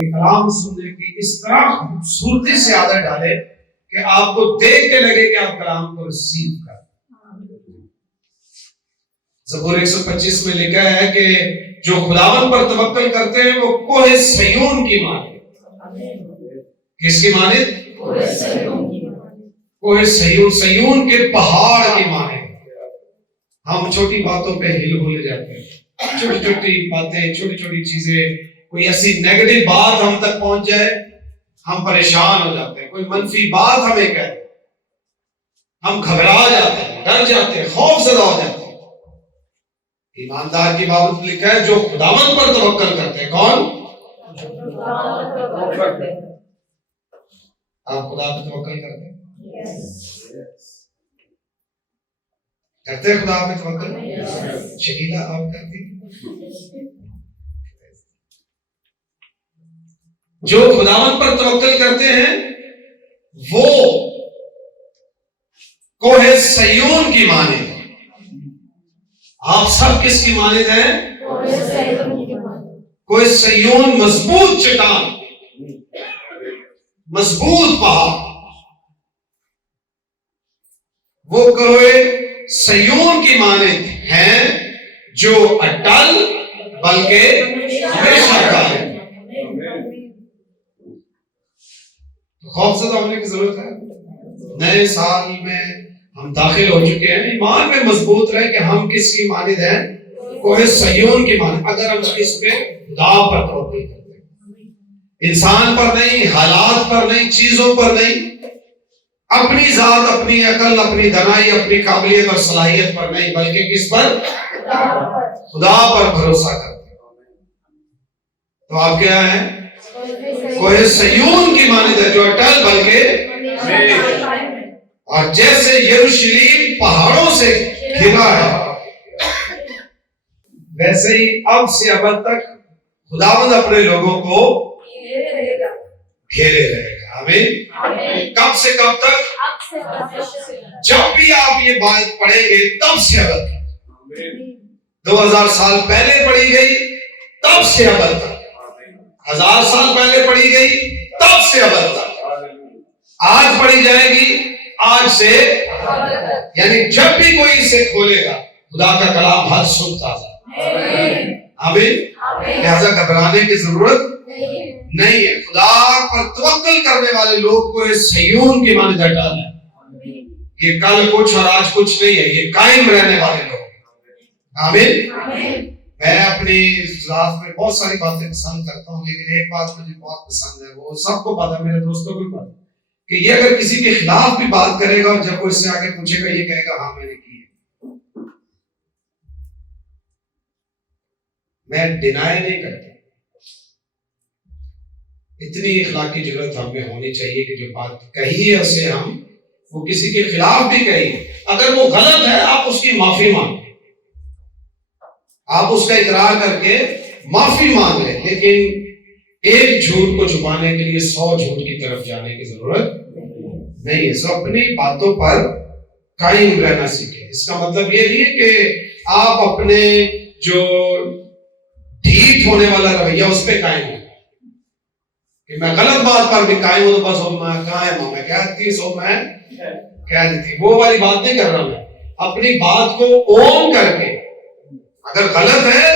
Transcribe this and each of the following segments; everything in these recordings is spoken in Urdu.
کلام سننے کی اس طرح خوبصورتی سے عادت ڈالے کہ آپ کو دیکھ کے لگے کہ آپ کلام کو ریسیو کر. زبور 125 میں لکھا ہے کہ جو خداوند پر توکل کرتے ہیں وہ کوہ سیون کی مانند. کس کی مانند؟ کوہ سیون، سیون کے پہاڑ کی مانند. ہم چھوٹی باتوں پہ ہل بھولے جاتے ہیں، چھوٹی چھوٹی باتیں، چھوٹی چھوٹی چیزیں، کوئی ایسی نیگیٹو بات ہم تک پہنچ جائے ہم پریشان ہو جاتے ہیں. کوئی منفی بات ہمیں کہے ہم گھبرا جاتے ہیں، ڈر جاتے ہیں، خوف زدہ ہو جاتے ہیں. ایماندار کی بابت لکھا ہے جو خداوند پر توکل کرتے ہیں. کون؟ آپ خدا پر توکل کرتے ہیں؟ کرتے ہیں خدا پر توکل؟ شکیلا آپ کرتی ہیں؟ جو خداوند پر توکل کرتے ہیں وہ کوہ سیون کی مانند. آپ سب کس کی مانند ہیں؟ کوہ سیون مضبوط چٹان، مضبوط پہاڑ. وہ کوہ سیون کی مانند ہیں جو اٹل بلکہ ہمیشہ قائم. خوف زدہ ہونے کی ضرورت ہے. نئے سال میں ہم داخل ہو چکے ہیں، ایمان میں مضبوط رہے کہ ہم کس کی مانند ہیں؟ کوہ سیون کی مانند. اگر ہم اس پہ خدا پر توکل کرتے ہیں، انسان پر نہیں، حالات پر نہیں، چیزوں پر نہیں، اپنی ذات، اپنی عقل، اپنی دانائی، اپنی قابلیت اور صلاحیت پر نہیں، بلکہ کس پر؟ خدا پر بھروسہ کرتے ہیں. تو آپ کیا ہیں؟ کوہ سیون کی مانند ہے جو اٹل بلکہ. اور جیسے یروشلیم پہاڑوں سے گھرا ہے ویسے ہی اب سے ابد تک خداوند اپنے لوگوں کو گھیرے رہے گا. آمین. کب سے کب تک؟ جب بھی آپ یہ بات پڑھیں گے تب سے ابد تک. 2000 سال پہلے پڑھی گئی تب سے ابد تک، 1000 سال پہلے پڑھی گئی تب سے ابد تک، آج پڑھی جائے گی آج سے، یعنی جب بھی کوئی اسے کھولے گا خدا کا کلام ہر صبح تازہ. آمین. لہذا گھبرانے کی ضرورت نہیں ہے. خدا پر توکل کرنے والے لوگ کو سیون کی مانند ڈالا ہے. یہ کل کچھ اور آج کچھ نہیں ہے، یہ قائم رہنے والے لوگ. آمین. میں اپنی ذات میں بہت ساری باتیں پسند کرتا ہوں، لیکن ایک بات مجھے بہت پسند ہے، وہ سب کو پتا، میرے دوستوں کو بھی پتا، کہ یہ اگر کسی کے خلاف بھی بات کرے گا اور جب وہ اس سے آگے پوچھے گا یہ کہے گا ہاں میں نے کی ہے. میں ڈینائی نہیں کرتا. اتنی اخلاقی ضرورت ہم میں ہونی چاہیے کہ جو بات کہی ہے اسے ہم، وہ کسی کے خلاف بھی کہی، اگر وہ غلط ہے آپ اس کی معافی مانگیں، آپ اس کا اقرار کر کے معافی مانگ لیں، لیکن ایک جھوٹ کو چھپانے کے لیے 100 جھوٹ کی طرف جانے کی ضرورت نہیں ہے. سو اپنی باتوں پر قائم رہنا سیکھیں. اس کا مطلب یہ نہیں ہے کہ آپ اپنے جو ڈھیٹ ہونے والا رویہ اس پہ قائم ہیں کہ میں غلط بات پر بھی قائم ہوں تو بس میں قائم ہوں، میں کہتی سو میں کہہ دیتی. وہ والی بات نہیں کر رہا میں. اپنی بات کو اون کر کے اگر غلط ہے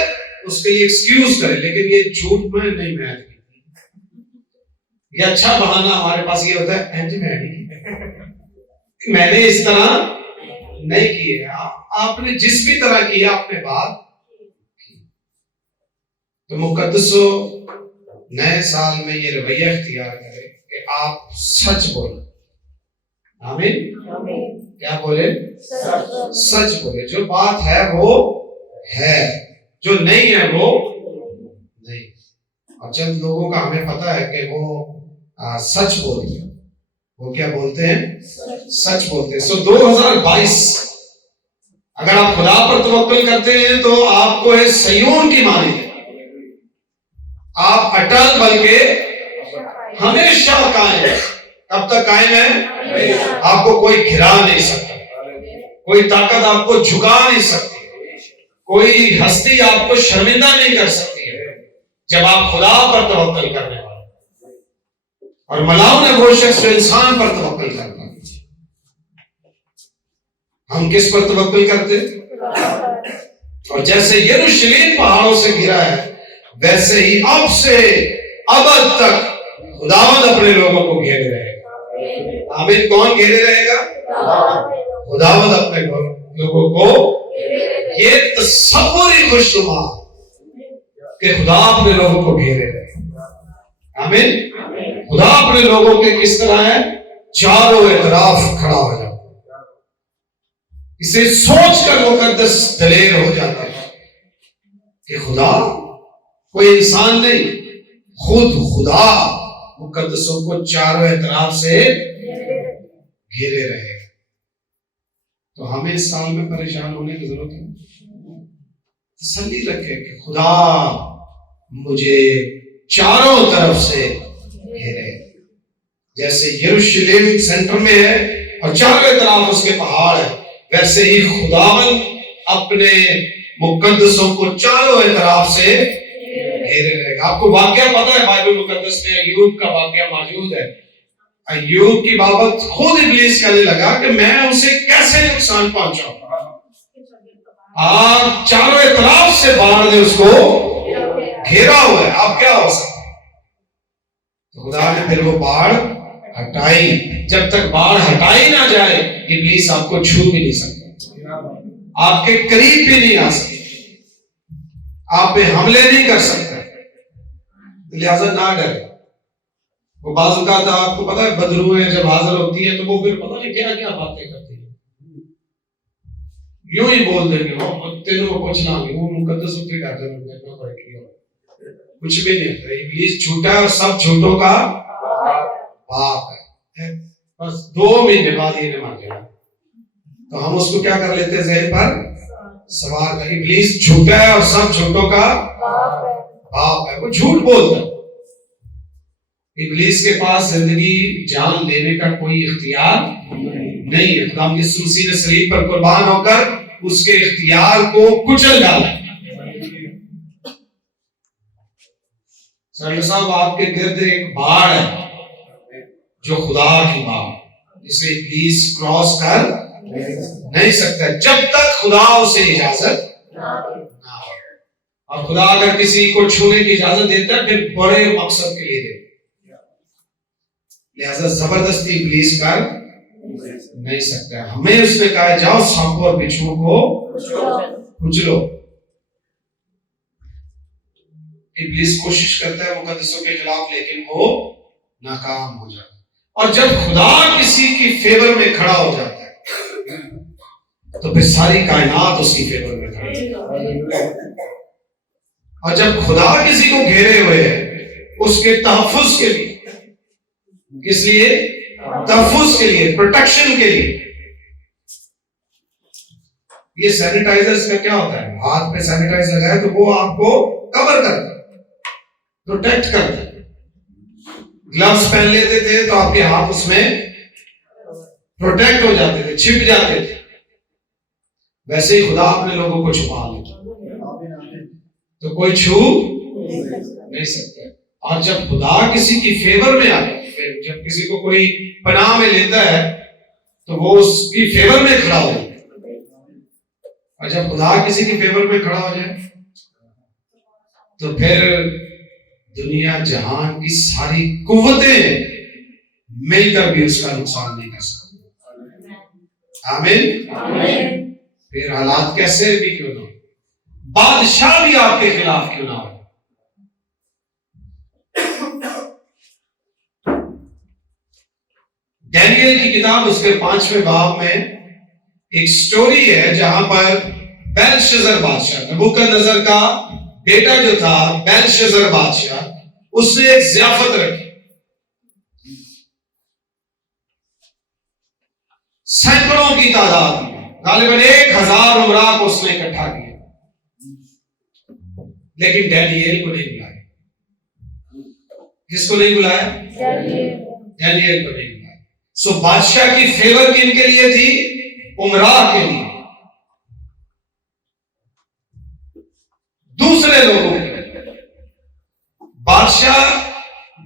اس کے لیے ایکسکیوز کرے، لیکن یہ جھوٹ میں نہیں میں کی. یہ اچھا بہانہ ہمارے پاس یہ ہوتا ہے میں نے اس طرح نہیں کی ہے. آپ نے جس بھی طرح کی ہے آپ نے بات کی. تو مقدسو نئے سال میں یہ رویہ اختیار کرے کہ آپ سچ بولیں. آمین. کیا بولے؟ سچ بولے. جو بات ہے وہ ہے، جو نہیں ہے وہ نہیں. اور چند لوگوں کا ہمیں پتا ہے کہ وہ سچ بولتے ہیں. وہ کیا بولتے ہیں؟ سچ بولتے ہیں. سو 2022 اگر آپ خدا پر توکل کرتے ہیں تو آپ کو سیون کی مانند ہے. آپ اٹل بلکہ ہمیشہ قائم ہے. کب تک قائم ہے؟ آپ کو کوئی گھرا نہیں سکتا، کوئی طاقت آپ کو جھکا نہیں سکتی، کوئی ہستی آپ کو شرمندہ نہیں کر سکتی ہے جب آپ خدا پر توکل کرنے والے. اور ملاؤن ہے وہ شخص جو انسان پر توکل کرتا ہے. ہم کس پر توکل کرتے؟ اور جیسے یروشلم پہاڑوں سے گرا ہے ویسے ہی اب سے ابد تک خداوند اپنے لوگوں کو گھیرے رہے گا. آمین. کون گھیرے رہے گا؟ خداوند اپنے لوگوں کو. یہ تصور ہی خوشنما کہ خدا اپنے لوگوں کو گھیرے رہے گا. آمین. خدا اپنے لوگوں کے کس طرح ہے؟ چاروں اطراف کھڑا ہو جاتا ہے. اسے سوچ کر مقدس دلیر ہو جاتا ہے کہ خدا کوئی انسان نہیں، خود خدا مقدسوں کو چاروں اطراف سے گھیرے رہے گا. تو ہمیں اس سال میں پریشان ہونے کی ضرورت ہے. تسلی رکھے کہ خدا مجھے چاروں طرف سے گھیرے. جیسے یروشلم سینٹر میں ہے اور چاروں طرف اس کے پہاڑ ہے، ویسے ہی خداوند اپنے مقدسوں کو چاروں اطراف سے گھیرے رہے گا. آپ کو واقعہ پتا ہے بائبل مقدس میں ایوب کا واقعہ موجود ہے. ایوب کی بابت خود ابلیس کہنے لگا کہ میں اسے کیسے نقصان پہنچاؤں. آپ چاروں اطراف سے باڑ نے اس کو گھیرا ہوا ہے، آپ کیا ہو سکتا؟ تو خدا نے پھر وہ باڑ ہٹائی. جب تک باڑ ہٹائی نہ جائے ابلیس آپ کو چھو بھی نہیں سکتا، آپ کے قریب بھی نہیں آ سکتا، آپ پہ حملے نہیں کر سکتا. لہذا نہ ڈرے. وہ بعض اوقات آپ کو پتا ہے بدروہیں جب حاضر ہوتی ہیں تو وہ پھر پتہ نہیں کیا کیا باتیں کرتی ہیں، یوں ہی بول دیں گے وہ تینوں کو کچھ نہ وہ مقدس ہوتے ڈاکٹر کچھ بھی نہیں ہوتا. ابلیس جھوٹا ہے اور سب جھوٹوں کا باپ ہے. بس 2 مہینے بعد یہ مان جائے تو ہم اس کو کیا کر لیتے ہیں ذہن پر سوار کر. ابلیس جھوٹا ہے اور سب جھوٹوں کا باپ ہے. وہ جھوٹ بولتا ہے. ابلیس کے پاس زندگی جان لینے کا کوئی اختیار نہیں ہے. خدا یسوع مسیح نے صلیب پر قربان ہو کر اس کے اختیار کو کچل ڈالا. سر صاحب آپ کے گرد ایک باڑ ہے جو خدا کی باڑ، جسے ابلیس کراس کر نہیں سکتا جب تک خدا اسے اجازت نہ ہو. اور خدا اگر کسی کو چھونے کی اجازت دیتا ہے پھر بڑے مقصد کے لیے دیتا. لہذا زبردستی ابلیس کر نہیں سکتا. ہمیں اس نے کہا جاؤ سانپوں اور بچھوؤں کو کچلو. ابلیس کوشش کرتا ہے مقدسوں کے خلاف لیکن وہ ناکام ہو جاتا ہے. اور جب خدا کسی کی فیور میں کھڑا ہو جاتا ہے تو پھر ساری کائنات اس کی فیور میں کھڑی ہوتی ہے. اور جب خدا کسی کو گھیرے ہوئے ہے اس کے تحفظ کے لیے، کس لیے؟ تحفظ کے لیے، پروٹیکشن کے لیے. یہ سینیٹائزر کا کیا ہوتا ہے؟ ہاتھ پہ سینیٹائزر لگا ہے تو وہ آپ کو کور کرتا ہے، پروٹیکٹ کرتا ہے. گلوز پہن لیتے تھے تو آپ کے ہاتھ اس میں پروٹیکٹ ہو جاتے تھے، چھپ جاتے تھے. ویسے ہی خدا اپنے لوگوں کو چھپا لیتا تو کوئی چھو نہیں سکتا. اور جب خدا کسی کی فیور میں آتا ہے، جب کسی کو کوئی پناہ میں لیتا ہے تو وہ اس کی فیور میں کھڑا ہو جاتا ہے. اور جب خدا کسی کی فیور میں کھڑا ہو جائے تو پھر دنیا جہان کی ساری قوتیں مل کر بھی اس کا نقصان نہیں کر سکتی. آمین. پھر حالات کیسے بھی کیوں نہ ہو، بادشاہ بھی آپ کے خلاف کیوں نہ ہو. ڈینیل کی کتاب اس کے 5ویں باب میں ایک سٹوری ہے جہاں پر بیلشزر بادشاہ، نبوکدنضر کا بیٹا جو تھا بیلشزر بادشاہ، اس نے ایک ضیافت رکھی. سینکڑوں کی تعداد میں غالباً 1000 عمرا کو اس نے اکٹھا کیا، لیکن ڈینیل کو نہیں بلایا. کس کو نہیں بلایا؟ ڈینیل کو نہیں بلایا. سو بادشاہ کی فیور کن کے لیے تھی؟ عمرا کے لیے، دوسرے لوگوں کے. بادشاہ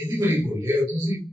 ਇਹਦੀ ਬੜੀ ਬੋਲੇ ਹੋ, ਤੁਸੀਂ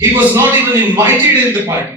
he was not even invited in the party।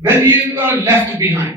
when you are left behind,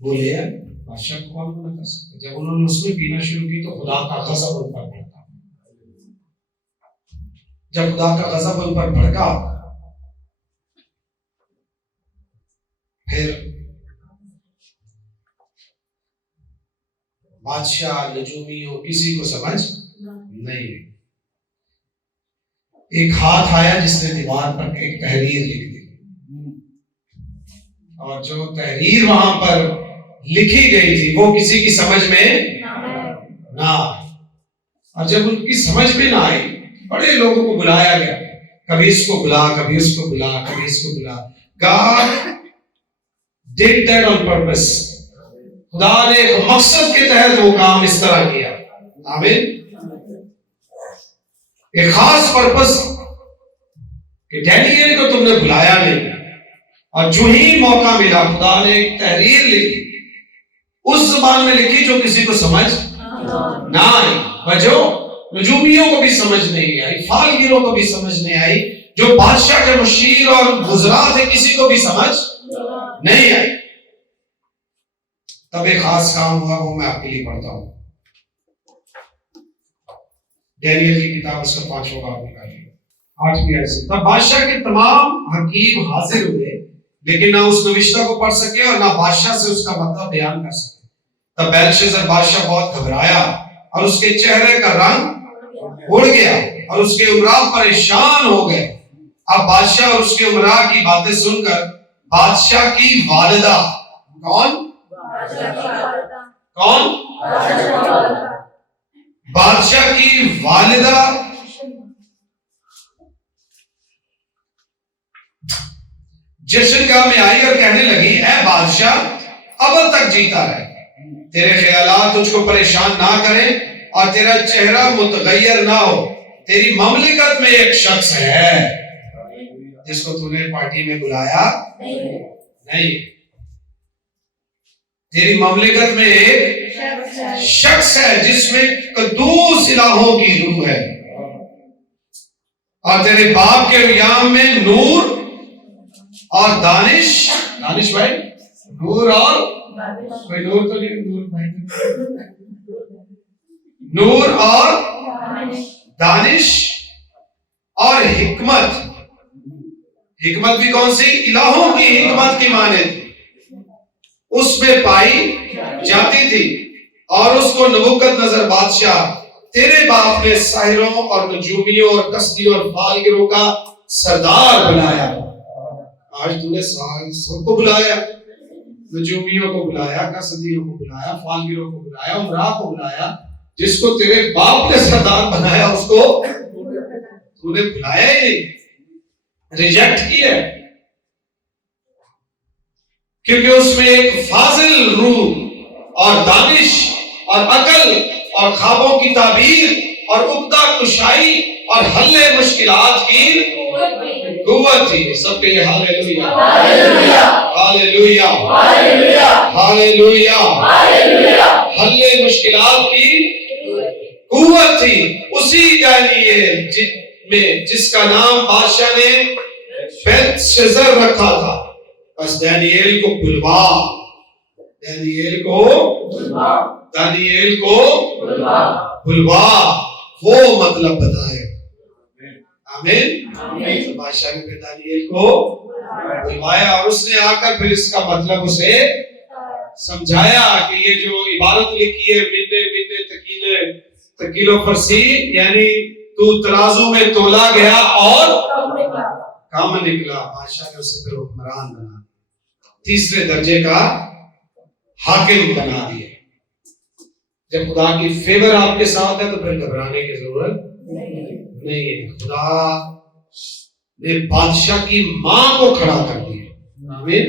بولے بادشاہ کو کون منع کر سکتا؟ جب انہوں نے اس میں پینا شروع کی تو خدا کا غضب ان پر بھڑکا. جب خدا کا غضب ان پر بھڑکا پھر بادشاہ نجومیوں کسی کو سمجھ نہیں. ایک ہاتھ آیا جس نے دیوار پر ایک تحریر لکھ دی اور جو تحریر وہاں پر لکھی گئی تھی وہ کسی کی سمجھ میں نہ آئی. اور جب ان کی سمجھ میں نہ آئی بڑے لوگوں کو بلایا گیا, کبھی اس کو بلا, کبھی اس کو بلا, کبھی اس کو بلا. God did that on purpose. خدا نے ایک مقصد کے تحت وہ کام اس طرح کیا. آمین. ایک خاص پرپس کہ ڈینیل کو تم نے بلایا نہیں, اور جو ہی موقع ملا خدا نے ایک تحریر لکھی, اس زبان میں لکھی جو کسی کو سمجھ نہ آئی. وجہ نجومیوں کو بھی سمجھ نہیں آئی, فال گیروں کو بھی سمجھ نہیں آئی, جو بادشاہ کے مشیر اور وزراء تھے کسی کو بھی سمجھ نہیں آئی. تب ایک خاص کام ہوا, وہ میں آپ کے لیے پڑھتا ہوں. ڈینیل کی کتاب اس کا 5واں باب نکالیے 8ویں آیت سے. تب بادشاہ کے تمام حکیم حاضر ہوئے, لیکن نہ اس نوشتہ کو پڑھ سکے اور نہ بادشاہ سے اس کا مطلب بیان کر سکے. تب بیلشزر بادشاہ بہت گھبرایا اور اس کے چہرے کا رنگ اڑ گیا اور اس کے امراء پریشان ہو گئے. اب بادشاہ اور اس کے امراء کی باتیں سن کر بادشاہ کی والدہ, کون بادشاہ کی والدہ جشن گاہ میں آئی اور کہنے لگی, اے بادشاہ اب تک جیتا رہے, تیرے خیالات تجھ کو پریشان نہ کریں اور تیرا چہرہ متغیر نہ ہو. تیری مملکت میں ایک شخص ہے جس کو تو نے پارٹی میں بلایا نہیں. تیری مملکت میں ایک شخص ہے جس میں قدوس الہوں کی روح ہے, اور تیرے باپ کے ایام میں نور اور دانش بھائی, نور اور کوئی نور تو نہیں, نور بھائی, نور اور دانش اور حکمت. حکمت بھی کون سی؟ الہوں کی حکمت کی مانند اس میں پائی جاتی تھی. اور اس کو نبوکت نظر بادشاہ تیرے باپ نے ساحروں اور نجومیوں اور کسدیوں اور فالگروں کا سردار بنایا. آج تو نے سب کو بلایا, نجومیوں کو بلایا, کسدیوں کو بلایا, فالگروں کو بلایا, امراء کو بلایا. جس کو تیرے باپ نے سردار بنایا اس کو تو نے بلایا ہی نہیں, ریجیکٹ کیا. کیونکہ اس میں ایک فاضل روح اور دانش اور عقل اور خوابوں کی تعبیر اور عقدہ کشائی اور حل مشکلات کی قوت تھی. سب کے ہاللویا ہاللویا ہاللویا. حل مشکلات کی قوت تھی اسی ڈینیل میں جس کا نام بادشاہ نے بیلشزر رکھا تھا. بس ڈینیل کو بلوا, دانییل کو بلوا, وہ مطلب بتائے. آمین. بادشاہ نے پھر دانییل کو بلوایا اور اس نے آ کر پھر اس کا مطلب اسے سمجھایا کہ یہ جو عبارت لکھی ہے منے تکیلو فرسی, یعنی تو ترازو میں تولا گیا اور کم نکلا. بادشاہ نے اسے پھر حکمران بنا, تیسرے درجے کا حاکم بنا دیا. جب خدا کی فیور آپ کے ساتھ ہے تو پھر گھبرانے کی ضرورت نہیں ہے. خدا نے بادشاہ کی ماں کو کھڑا کر دیا. آمین.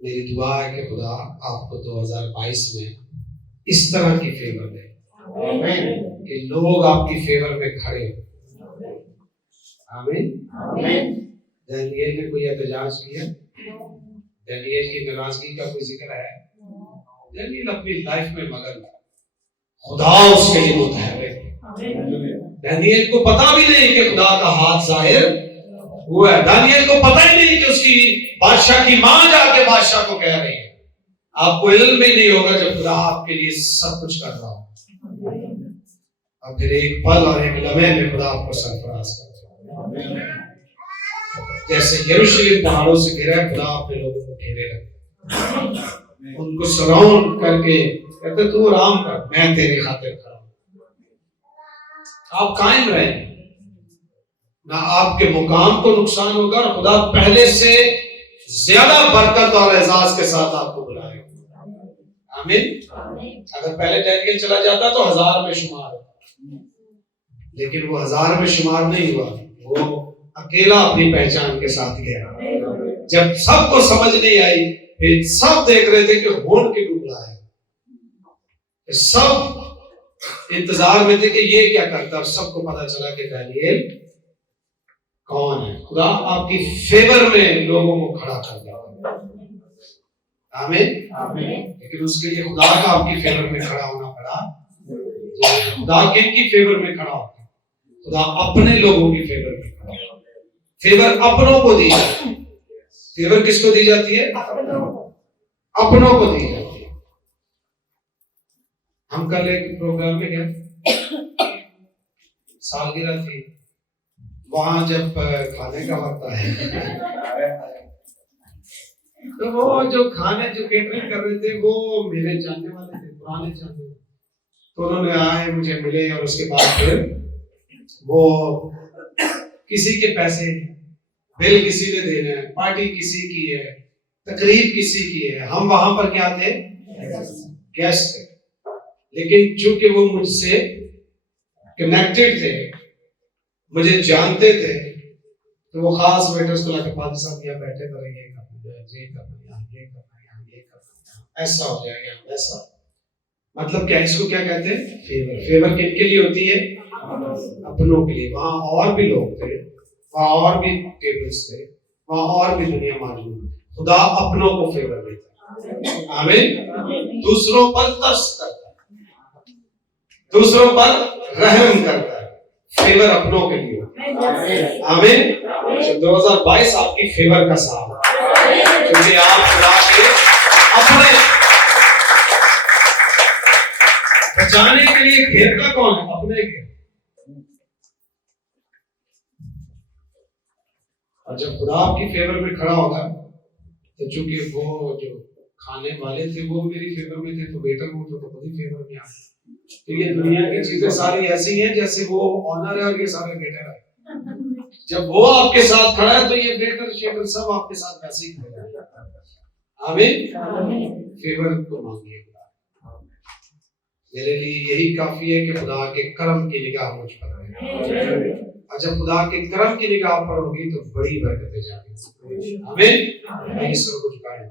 میری دعا ہے کہ خدا آپ کو 2022 میں اس طرح کی فیور دے کہ لوگ آپ کی فیور میں کھڑے ہوں. آمین. دانییل نے کوئی احتجاج کیا؟ دانییل کی ناراضگی کا کوئی ذکر ہے؟ دانییل اپنی لائف میں مگن, خدا اس کے لیے متحرک. دانیل کو پتا بھی نہیں کہ خدا کا ہاتھ ظاہر ہوا ہے. دانیل کو پتا ہی نہیں کہ اس کی بادشاہ کی ماں جا کے بادشاہ کو کہہ رہی ہے. آپ کو علم بھی نہیں ہوگا جب خدا آپ کے لیے سب کچھ کر رہا ہو اور پھر ایک پل اور ایک لمحے میں خدا آپ کو سرفراز کر رہا ہے. جیسے یروشلم پہاڑوں سے گھرا ہے، خدا اپنے لوگوں کو گھیرے رکھتا ہے، ان کو سراؤنڈ کر کے کہتے تو آرام کر، میں تیرے خاطر کھڑا ہوں. آپ قائم رہیں، نہ آپ کے مقام کو نقصان ہوگا اور خدا پہلے سے زیادہ برکت اور اعزاز کے ساتھ آپ کو بلائے گا. آمین. اگر پہلے ڈینیل چلا جاتا تو 1000 میں شمار ہوتا، لیکن وہ 1000 میں شمار نہیں ہوا، وہ اکیلا اپنی پہچان کے ساتھ گیا. جب سب کو سمجھ نہیں آئی، پھر سب دیکھ رہے تھے کہ ہون کے ڈوبلا ہے، سب انتظار میں تھے کہ یہ کیا کرتا. سب کو پتا چلا کہ دانیل کون ہے. خدا آپ کی فیور میں لوگوں کو کھڑا کر دیا. آمین. لیکن اس کے لیے خدا کا آپ کی فیور میں کھڑا ہونا پڑا. خدا کن کی فیور میں کھڑا ہوتا ہے؟ خدا اپنے لوگوں کی فیور میں کھڑا ہوتا ہے. فیور اپنوں کو دی جاتی ہے. فیور کس کو دی جاتی ہے؟ اپنوں کو دی جاتی ہے. ہم کل ایک پروگرام میں گئے، سالگرہ تھی، وہاں جب کھانے کا وقت آیا تو وہ جو کھانے جو کیٹرنگ کر رہے تھے وہ میرے جاننے والے تھے، پرانے جاننے والے. تو انہوں نے آئے، مجھے ملے، اور اس کے بعد پھر وہ کسی کے پیسے، بل کسی نے دینا ہے، پارٹی کسی کی ہے، تقریب کسی کی ہے. ہم وہاں پر کیا تھے؟ گیسٹ تھے. لیکن چونکہ وہ مجھ سے کنیکٹڈ تھے، مجھے جانتے تھے، تو وہ خاص ویٹرز کو لا کے فادر صاحب یہاں بیٹھے کریں گے، یہ کرنا، یہ کرنا، ایسا ہو جائے گا، ایسا. مطلب کیا، اس کو کیا کہتے ہیں؟ فیور. فیور کن کے لیے ہوتی ہے؟ اپنوں کے لیے. وہاں اور بھی لوگ تھے، وہاں اور بھی ٹیبلز تھے، وہاں اور بھی دنیا موجود ہے. خدا اپنوں کو فیور دیتا ہے. آمین. دوسروں پر ترس کرتا ہے، دوسروں پر رحم کرتا ہے. فیور اپنوں کے لیے. آمین. 2022 آپ کی فیور کا سال ہے، کیونکہ آپ خدا کے اپنے. بچانے کے لیے گھیرتا کون ہے؟ اپنے گھیر. اور جب خدا آپ کی فیور میں کھڑا ہوگا تو چونکہ وہ جو کھانے والے تھے وہ میری فیور میں تھے، تو بیٹر وہ تو خود ہی فیور میں آ گئے. تو یہ دنیا کی چیزیں ساری ایسی ہیں جیسے وہ آنر ہے اور یہ سارے بیٹر ہے. جب وہ آپ کے ساتھ کھڑا ہے تو یہ بیٹر شیٹر سب آپ کے ساتھ ویسے ہی کھڑے ہیں. آمین. فیور کو مانگیے. میرے لیے یہی کافی ہے کہ خدا کے کرم کی نگاہ مجھ پر رہے، اور جب خدا کے کرم کی نگاہ پر ہوگی تو بڑی برکتیں جائیں گی. آمین. آئیے سب کچھ کہیں.